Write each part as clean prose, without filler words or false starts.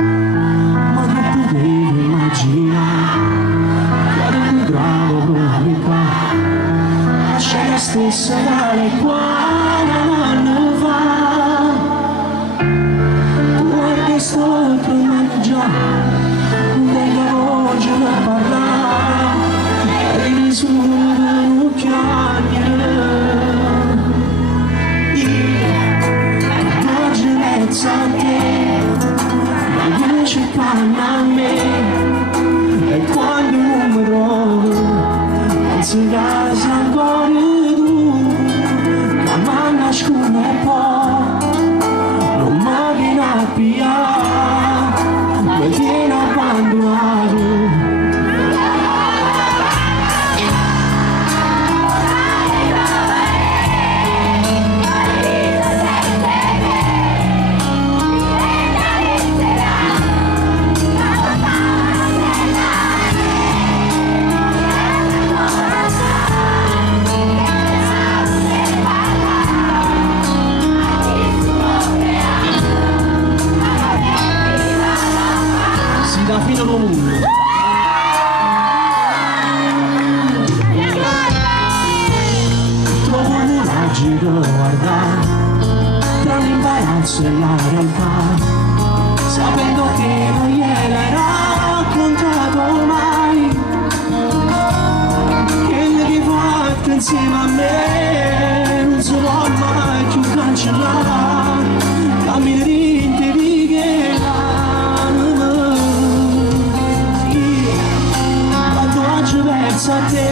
ma non potevo immaginare che ero più bravo l'unica a scena stessa dalle quali anno fa guarda sto prendendo già della voce da parlare e nessuno chiama a te, ma invece parla a me e quando non mi trovo non si casa ancora tu, ma mi nasconde un po', non mi viene a pigliare, mi tiene abbandonato. Da fino al mondo trovo l'imagine da guardare tra l'imbarazzo e la realtà, sapendo che non gliel'hai raccontato mai, che l'hai fatto insieme a me non si può mai più cancellare, cammina dentro di che penso a te,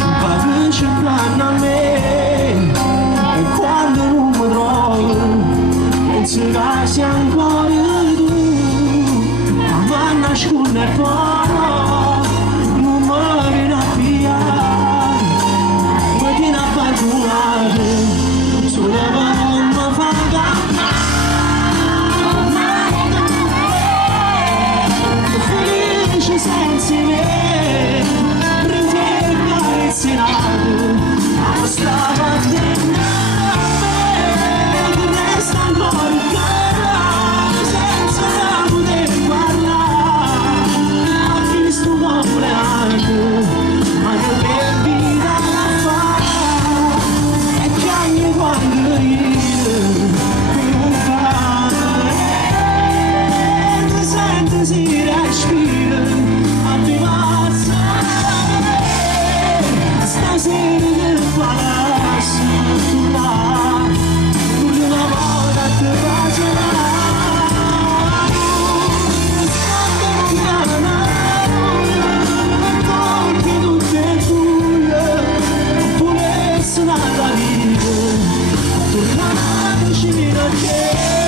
ma che ci fanno a me, e quando non mi trovo, penso che sia ancora tu, ma mi nasconde il cuore, non mi viene a pigliare, mi tiene abbandonato, sulle parole mi fa cantare, felice senza me. Stava dentro a me, che resta ancora il cuore, senza poter parlare, ha visto un compleanno, ma che per vita la fa, e piange quando ride, non fa, e sente si respira, a te passa, stasera palazzo tu là, l'ultima volta ti ragionare, stando lontana, perché tutte tue, pure se nata vita, tornare vicino a te.